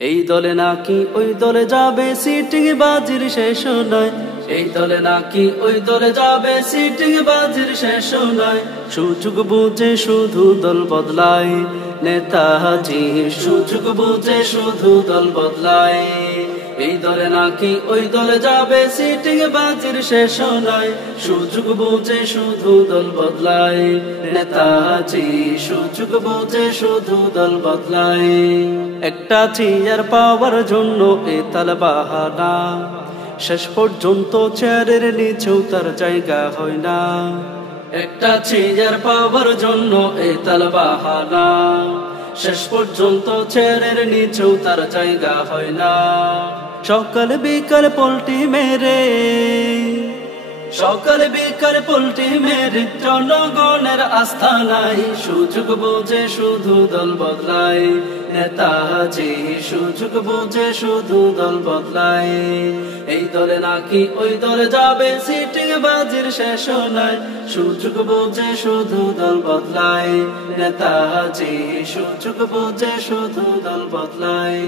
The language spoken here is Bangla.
এই দলে নাকি ওই দলে যাবে সিটিং বাজির শেষ নয়। এই দলে নাকি ওই দলে যাবে সিটিং বাজির শেষ নয়। সুযোগ বুঝে শুধু দল বদলায় নেতাজি, সুযোগ বুঝে শুধু দল বদলায়। এই দলে নাকি ওই দলে যাবে সিটিং বাজির শেষ নয়। সুযোগ বুঝে শুধু দল বদলায় নেতাজি, সুযোগ বুঝে শুধু দল বদলায়। একটা চেয়ার পাওয়ার জন্য এ তাল বাহানা, শেষ পর্যন্ত চেয়ারের নিচেও তার জায়গা হয় না। একটা চেয়ার পাওয়ার জন্য এ তাল বাহানা, শেষ পর্যন্ত চেয়ারের নিচেও তার জায়গা হয় না। সকাল বিকাল পল্টি মেরে, সকাল বিকাল পল্টি মেরে জনগণের আস্থা নাই। সুযোগ বুঝে শুধু দল বদলায় নেতাজি, সুযোগ বুঝে শুধু দল বদলায়। এই দলে নাকি ওই দলে যাবে সিটিং বাজির শেষ নাই। সুযোগ বুঝে শুধু দল বদলায় নেতাজি, সুযোগ বুঝে শুধু দল বদলায়।